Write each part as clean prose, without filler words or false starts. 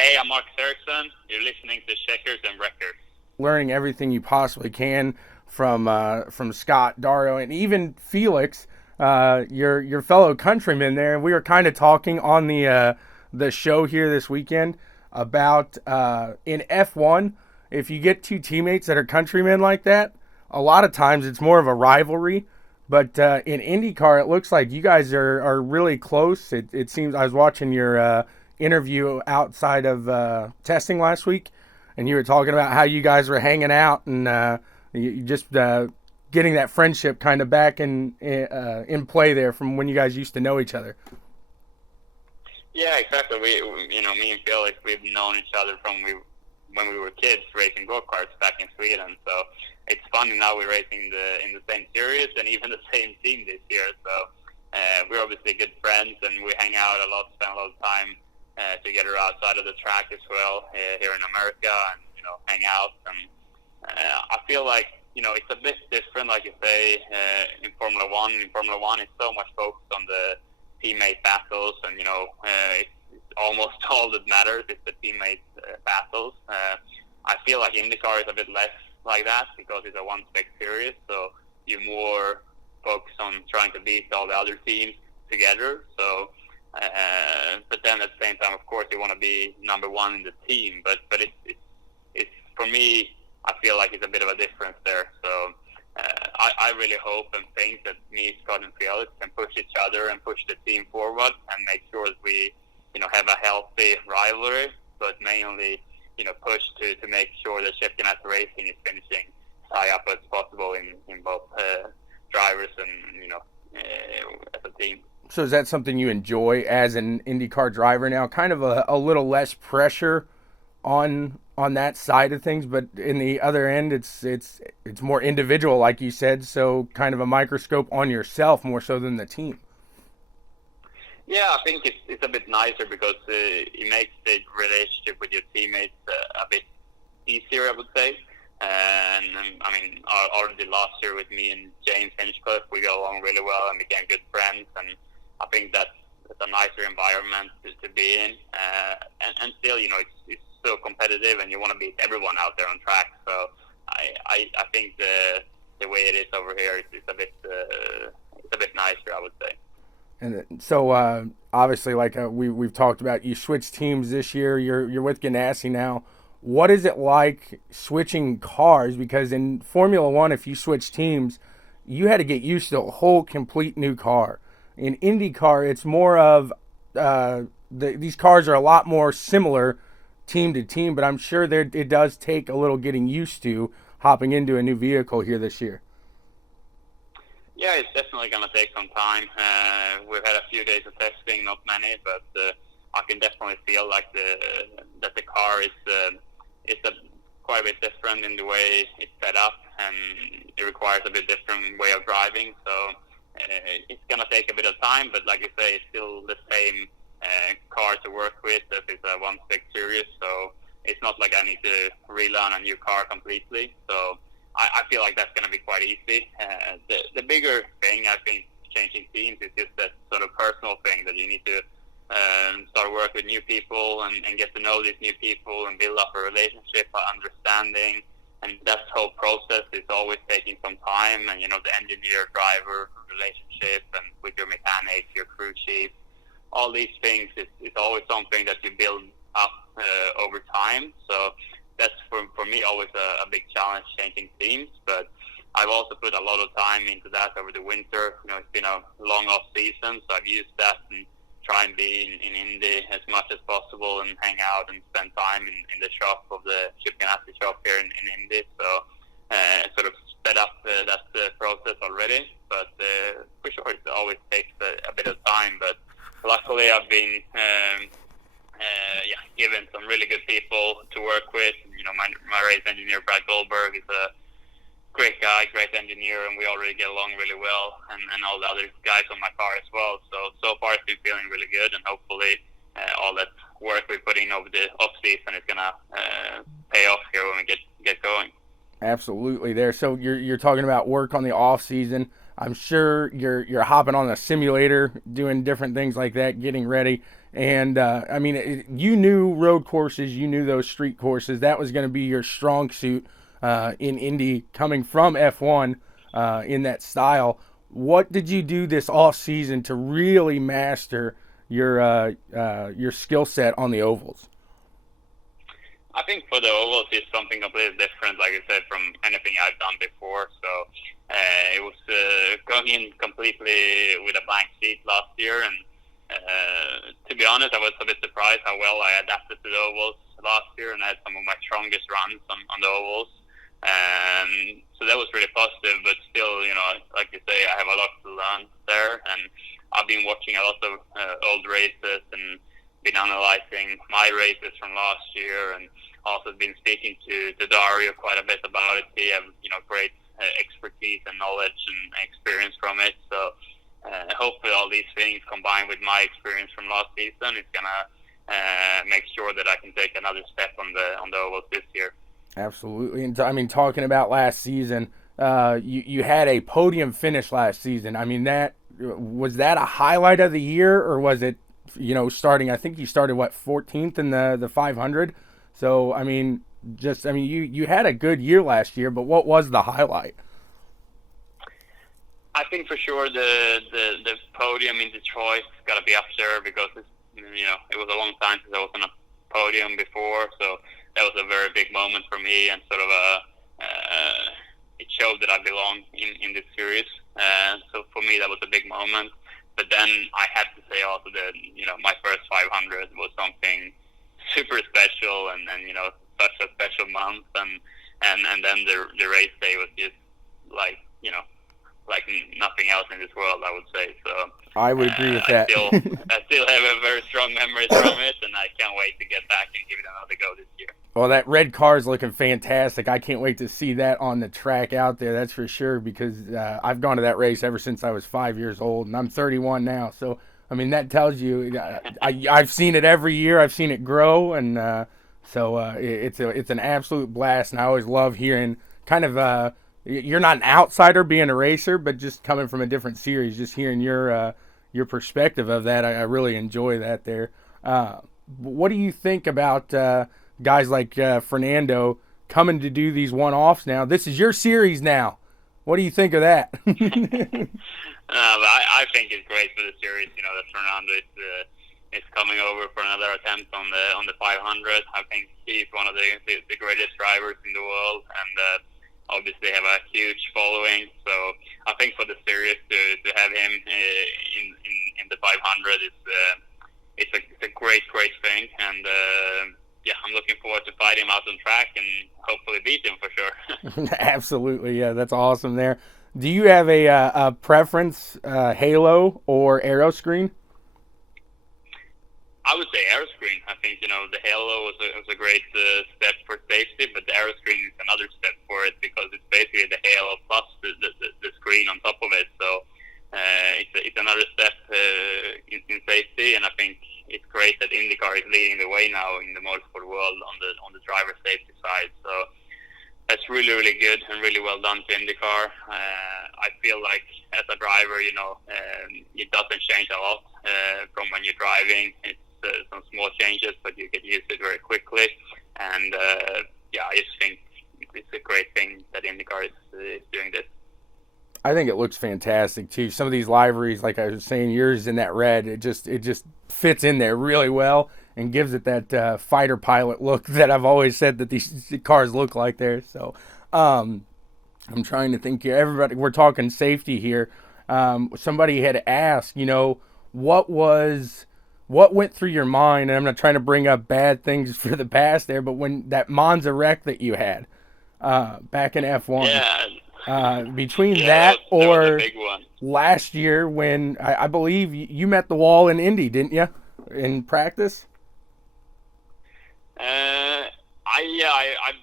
Hey, I'm Mark Ericsson. You're listening to Checkers and Wreckers. Learning everything you possibly can from Scott, Dario, and even Felix, your fellow countrymen there. And we were kind of talking on the show here this weekend about in F1, if you get two teammates that are countrymen like that, a lot of times it's more of a rivalry. But in IndyCar, it looks like you guys are really close. It seems I was watching your interview outside of testing last week, and you were talking about how you guys were hanging out and you just getting that friendship kind of back in play there from when you guys used to know each other. Yeah, exactly. Me and Felix, we've known each other when we were kids racing go-karts back in Sweden. So it's funny now we're racing in the same series and even the same team this year. So we're obviously good friends and we hang out a lot, spend a lot of time together outside of the track as well here in America, and hang out. And I feel like it's a bit different, like you say, in Formula One. In Formula One, it's so much focused on the teammate battles, and it's almost all that matters is the teammate battles. I feel like IndyCar is a bit less like that because it's a one-spec series, so you're more focused on trying to beat all the other teams together. So, but then at the same time, of course, you want to be number one in the team. But it's for me, I feel like it's a bit of a difference there. So I really hope and think that me, Scott, and Felix can push each other and push the team forward and make sure that we, have a healthy rivalry, but mainly, push to make sure that Ship Ganassi Racing is finishing high up as possible in both drivers and, as a team. So is that something you enjoy as an IndyCar driver now? Kind of a little less pressure on that side of things, but in the other end, it's more individual, like you said. So kind of a microscope on yourself more so than the team. Yeah, I think it's a bit nicer because it makes the relationship with your teammates a bit easier, I would say. And I mean, already last year with me and James Hinchcliffe, we got along really well and became good friends. And I think that's a nicer environment to be in. And still, it's so competitive, and you want to beat everyone out there on track. So I think the way it is over here is it's a bit nicer, I would say. And so obviously, like we've talked about, you switched teams this year. You're with Ganassi now. What is it like switching cars? Because in Formula One, if you switch teams, you had to get used to a whole complete new car. In IndyCar, it's more of these cars are a lot more similar team to team, but I'm sure it does take a little getting used to hopping into a new vehicle here this year. Yeah, it's definitely going to take some time. We've had a few days of testing, not many, but I can definitely feel like that the car is quite a bit different in the way it's set up, and it requires a bit different way of driving. So it's going to take a bit of time, but like you say, it's still the same car to work with. That is a one-spec series, so it's not like I need to relearn a new car completely. So I feel like that's going to be quite easy. The bigger thing, I think, changing teams is just that sort of personal thing that you need to start work with new people and get to know these new people and build up a relationship, understanding. And that whole process is always taking some time. And, the engineer-driver relationship and with your mechanics, your crew chief, all these things is always something that you build up over time. So that's for me always a big challenge, changing teams. But I've also put a lot of time into that over the winter. It's been a long off season, so I've used that and try and be in Indy as much as possible and hang out and spend time in the shop of the Chip Ganassi shop here in Indy. So sort of sped up that process already. But for sure, it always takes a bit of time. But luckily, I've been given some really good people to work with. My race engineer, Brad Goldberg, is a great guy, great engineer, and we already get along really well, and all the other guys on my car as well. So far it's been feeling really good, and hopefully all that work we put in over the off season is gonna pay off here when we get going. Absolutely, there. So you're talking about work on the off season. I'm sure you're hopping on the simulator, doing different things like that, getting ready. And I mean, you knew road courses, you knew those street courses. That was going to be your strong suit in Indy, coming from F1 in that style. What did you do this off season to really master your skill set on the ovals? I think for the ovals, it's something completely different, like I said, from anything I've done before. So it was going in completely with a blank sheet last year, and to be honest, I was a bit surprised how well I adapted to the ovals last year, and I had some of my strongest runs on the ovals. So that was really positive, but still, like you say, I have a lot to learn there, and I've been watching a lot of old races and been analyzing my races from last year, and also been speaking to Dario quite a bit about it. He has, great expertise and knowledge and experience from it. So hopefully all these things combined with my experience from last season is gonna make sure that I can take another step on the ovals this year. Absolutely. And I mean, talking about last season, you had a podium finish last season. I mean, was that a highlight of the year, or was it, starting? I think you started 14th in the 500. So I mean, you had a good year last year, but what was the highlight? I think for sure the podium in Detroit's got to be up there, because it was a long time since I was on a podium before, so that was a very big moment for me, and sort of it showed that I belong in this series. So for me, that was a big moment. But then I had to say also that my first 500 was something super special, and such a special month, and then the race day was just like like nothing else in this world, I would say. So I would agree with that. I still have a very strong memories from it, and I can't wait to get back and give it another go this year. Well, that red car is looking fantastic. I can't wait to see that on the track out there, that's for sure, because I've gone to that race ever since I was 5 years old, and I'm 31 now. So, I mean, that tells you I've seen it every year. I've seen it grow, and it's an absolute blast, and I always love hearing kind of you're not an outsider being a racer, but just coming from a different series, just hearing your perspective of that, I really enjoy that there. What do you think about guys like Fernando coming to do these one-offs now? This is your series now. What do you think of that? I think it's great for the series, that Fernando is coming over for another attempt on the 500. I think he's one of the greatest drivers in the world, and obviously have a huge following. So I think for the series to have him in the 500 it's a great thing, and I'm looking forward to fight him out on track and hopefully beat him for sure. Absolutely, yeah, that's awesome there. Do you have a preference, halo or aero screen? I would say aero screen. I think the halo was a great step for safety, but the aero screen is another step for it, because it's basically the halo plus the screen on top of it. So it's another step in safety, and I think it's great that IndyCar is leading the way now in the motorsport world on the driver safety side. So that's really, really good and really well done to IndyCar. I feel like as a driver, it doesn't change a lot from when you're driving. It's some small changes, but you get used to it very quickly. And I just think it's a great thing that IndyCar is doing this. I think it looks fantastic too. Some of these liveries, like I was saying, yours in that red, it just fits in there really well and gives it that fighter pilot look that I've always said that these cars look like there. So I'm trying to think here. Everybody, we're talking safety here. Somebody had asked, what went through your mind, and I'm not trying to bring up bad things for the past there, but when that Monza wreck that you had back in F1, between that or last year when I believe you met the wall in Indy, didn't you, in practice? I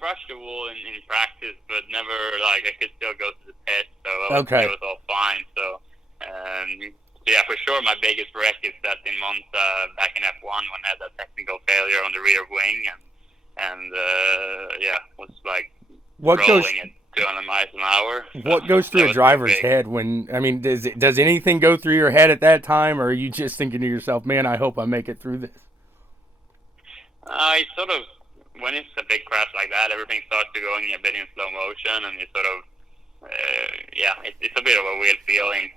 brushed the wall in practice, but never, I could still go to the pit, so it was all fine. So, for sure, my biggest wreck is that in Monza back in F1 when I had that technical failure on the rear wing, and was rolling at 200 miles an hour. So what goes through a that was driver's pretty big. head when, I mean, does anything go through your head at that time, or are you just thinking to yourself, man, I hope I make it through this? It's sort of, when it's a big crash like that, everything starts to going a bit in slow motion, and it's sort of, it's a bit of a weird feeling.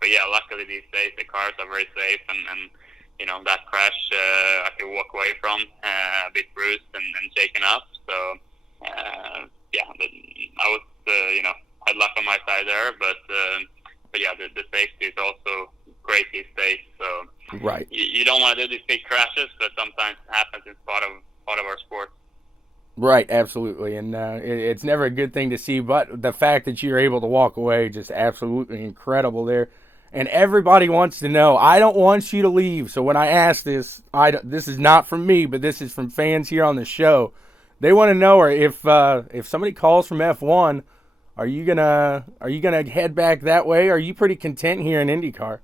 But yeah, luckily these days the cars are very safe, and you know, that crash I could walk away from a bit bruised and shaken up. So I was had luck on my side there, but yeah, the safety is also great these days. So right, you don't want to do these big crashes, but sometimes it happens. It's part of our sport. Right, absolutely, and it's never a good thing to see, but the fact that you're able to walk away, just absolutely incredible there. And everybody wants to know, I don't want you to leave, so when I ask this, this is not from me, but this is from fans here on the show. They want to know if somebody calls from F1, are you gonna head back that way, or are you pretty content here in IndyCar?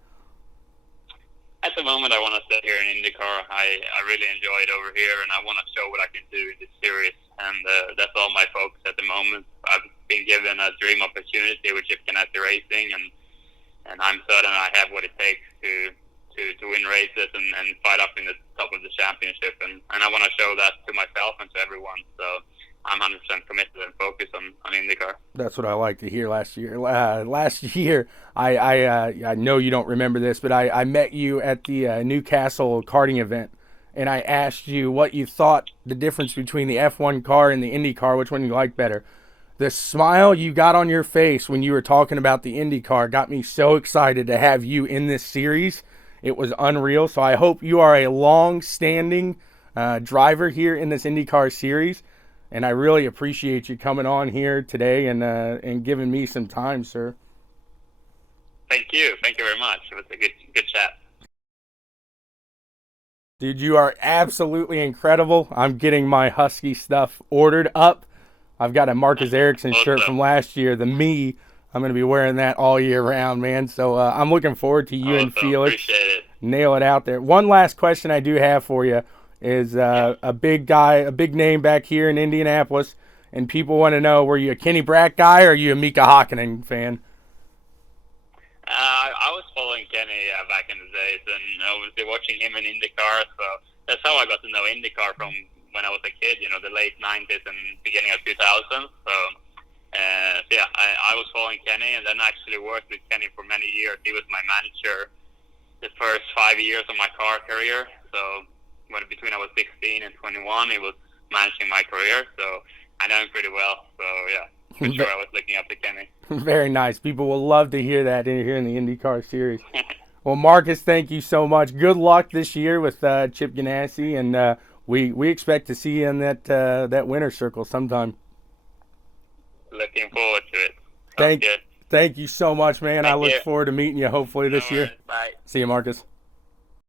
At the moment, I want to stay here in IndyCar. I really enjoy it over here, and I want to show what I can do in this series, and that's all my focus at the moment. I've been given a dream opportunity with Chip Ganassi Racing, and I'm certain I have what it takes to win races and fight up in the top of the championship, and I want to show that to myself and to everyone. So I'm 100% committed and focused on IndyCar. That's what I like to hear. Last year, I know you don't remember this, but I met you at the Newcastle karting event, and I asked you what you thought the difference between the F1 car and the Indy car, which one you liked better. The smile you got on your face when you were talking about the Indy car got me so excited to have you in this series. It was unreal. So I hope you are a long-standing driver here in this IndyCar series. And I really appreciate you coming on here today and giving me some time, sir. Thank you. Thank you very much. It was a good chat. Dude, you are absolutely incredible. I'm getting my Husky stuff ordered up. I've got a Marcus Ericsson shirt from last year, the me. I'm going to be wearing that all year round, man. So I'm looking forward to you and Felix. Appreciate it. Nail it out there. One last question I do have for you is a big guy, a big name back here in Indianapolis, and people want to know, were you a Kenny Brack guy or are you a Mika Hakkinen fan? I was following Kenny back in the days, and obviously watching him in IndyCar, so that's how I got to know IndyCar from when I was a kid, the late 90s and beginning of 2000s. So yeah, I was following Kenny, and then actually worked with Kenny for many years. He was my manager the first 5 years of my car career. So between I was 16 and 21, he was managing my career. So I know him pretty well. So yeah, for sure I was looking up to Kenny. Very nice. People will love to hear that here in the IndyCar series. Well, Marcus, thank you so much. Good luck this year with Chip Ganassi, and we expect to see you in that winner's circle sometime. Looking forward to it. Thank you so much, man. I look forward to meeting you hopefully this year. Bye. See you, Marcus.